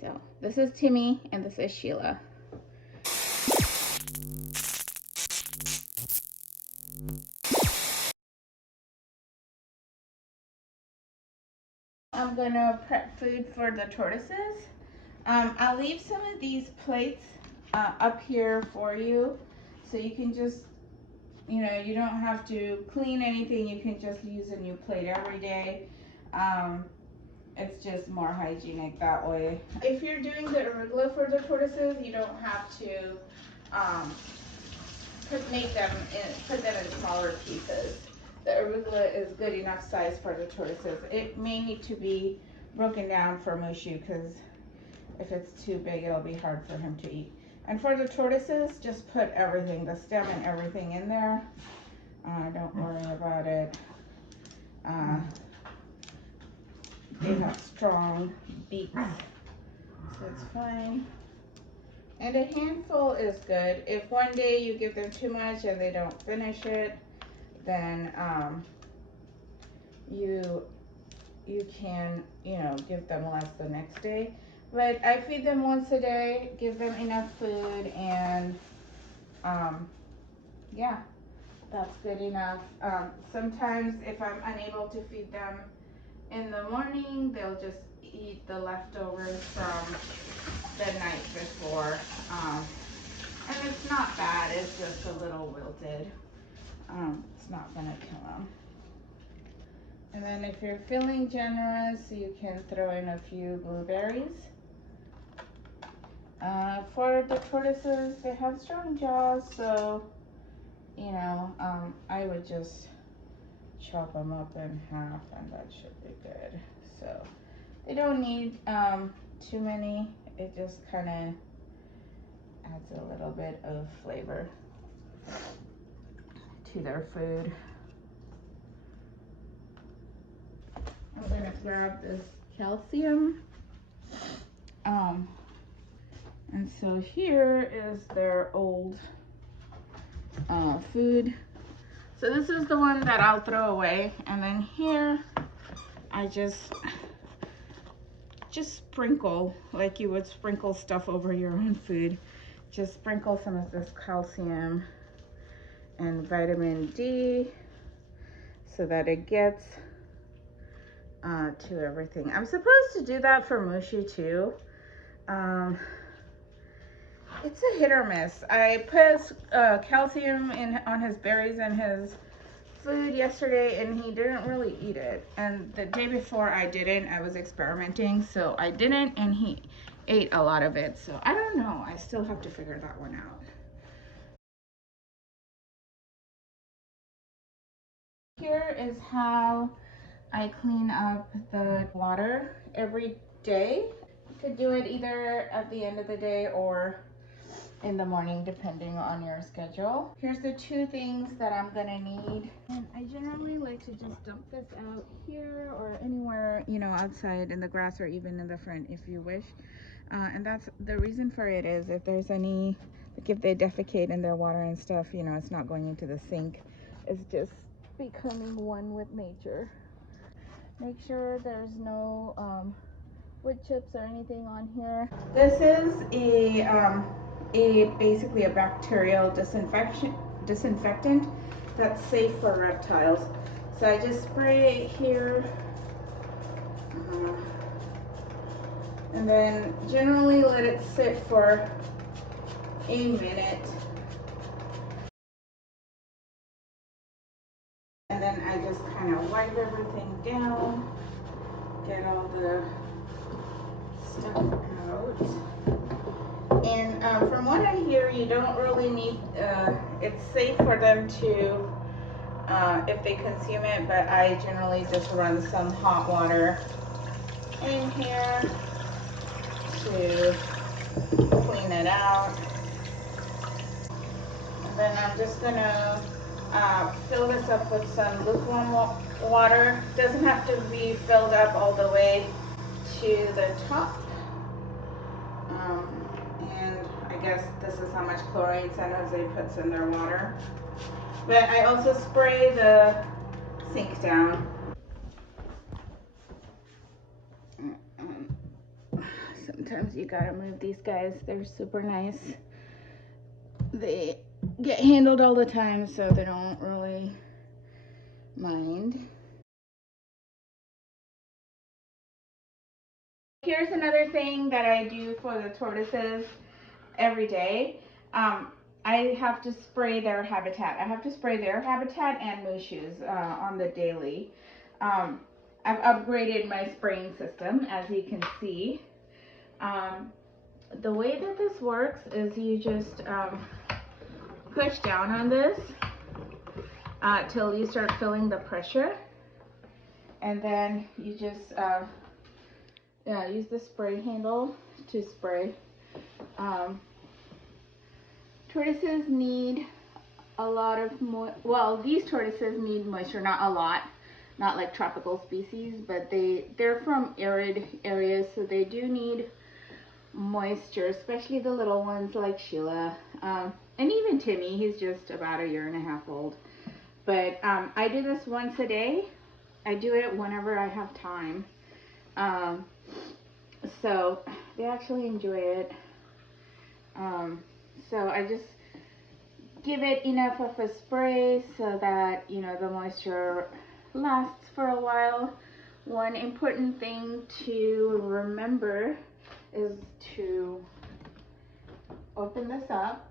So this is Timmy and this is Sheila. I'm gonna prep food for the tortoises. I'll leave some of these plates up here for you, so you can just, you know, you don't have to clean anything. You can just use a new plate every day. It's just more hygienic that way. If you're doing the arugula for the tortoises, you don't have to put them in smaller pieces. The arugula is good enough size for the tortoises. It may need to be broken down for Mushu, because if it's too big, it'll be hard for him to eat. And for the tortoises, just put everything, the stem and everything in there. Don't worry about it. They have strong beaks, so it's fine. And a handful is good. If one day you give them too much and they don't finish it, then you can, you know, give them less the next day. But I feed them once a day, give them enough food, and yeah, that's good enough. Sometimes if I'm unable to feed them in the morning, they'll just eat the leftovers from the night before. And it's not bad, it's just a little wilted. It's not gonna kill them. And then if you're feeling generous, you can throw in a few blueberries. For the tortoises, they have strong jaws, so, you know, I would just chop them up in half and that should be good. So they don't need too many. It just kind of adds a little bit of flavor to their food. I'm gonna grab this calcium. And so here is their old food. So this is the one that I'll throw away, and then here I just sprinkle like you would sprinkle stuff over your own food. Just sprinkle some of this calcium and vitamin D so that it gets to everything. I'm supposed to do that for Mushu too. It's a hit or miss. I put calcium on his berries and his food yesterday, and he didn't really eat it. And the day before I didn't. I was experimenting, so I didn't, and he ate a lot of it. So I don't know. I still have to figure that one out. Here is how I clean up the water every day. You could do it either at the end of the day or in the morning, depending on your schedule. Here's the two things that I'm gonna need. And I generally like to just dump this out here or anywhere, you know, outside in the grass or even in the front if you wish. And that's the reason for it is if there's any, like if they defecate in their water and stuff, you know, it's not going into the sink. It's just becoming one with nature. Make sure there's no wood chips or anything on here. This is basically a bacterial disinfectant that's safe for reptiles. So I just spray it here, and then generally let it sit for a minute. And then I just kind of wipe everything down, get all the stuff out. And from what I hear, you don't really need, it's safe for them to, if they consume it, but I generally just run some hot water in here to clean it out. And then I'm just gonna fill this up with some lukewarm water. Doesn't have to be filled up all the way to the top. And I guess this is how much chlorine San Jose puts in their water. But I also spray the sink down. Sometimes you gotta move these guys. They're super nice. They get handled all the time, so they don't really mind. Here's another thing that I do for the tortoises every day. I have to spray their habitat. I have to spray their habitat and moose shoes on the daily. Um, I've upgraded my spraying system, as you can see. The way that this works is you just push down on this till you start feeling the pressure, and then you just use the spray handle to spray. Tortoises need a lot of these tortoises need moisture, not a lot, not like tropical species, but they're from arid areas, so they do need moisture, especially the little ones like Sheila, and even Timmy. He's just about 1.5 years old. But I do this once a day. I do it whenever I have time. So they actually enjoy it. So I just give it enough of a spray so that, you know, the moisture lasts for a while. One important thing to remember is to open this up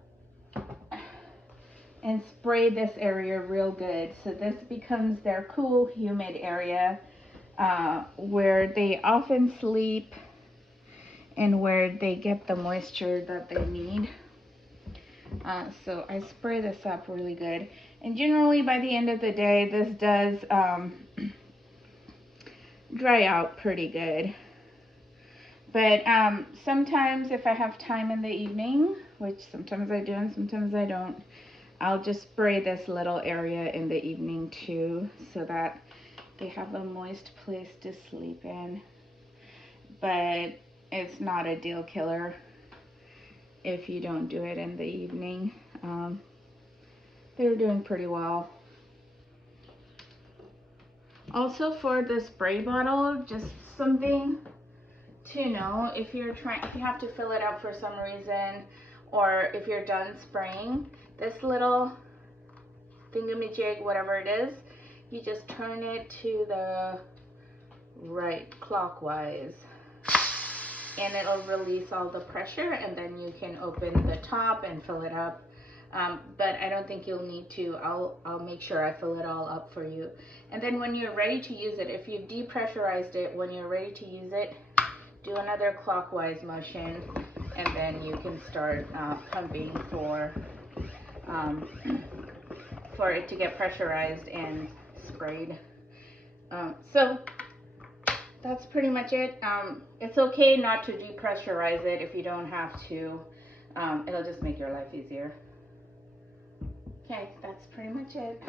and spray this area real good. So this becomes their cool, humid area where they often sleep and where they get the moisture that they need. So I spray this up really good. And generally by the end of the day, this does dry out pretty good. But sometimes if I have time in the evening, which sometimes I do and sometimes I don't, I'll just spray this little area in the evening too, so that they have a moist place to sleep in. But it's not a deal killer if you don't do it in the evening. They're doing pretty well. Also for the spray bottle, just something to know, if you have to fill it up for some reason, or if you're done spraying, this little thingamajig, whatever it is, you just turn it to the right clockwise, and it'll release all the pressure, and then you can open the top and fill it up. But I don't think you'll need to. I'll make sure I fill it all up for you. And then when you're ready to use it, if you've depressurized it, when you're ready to use it, do another clockwise motion, and then you can start pumping for it to get pressurized and sprayed. So that's pretty much it. It's okay not to depressurize it if you don't have to. It'll just make your life easier. Okay, that's pretty much it.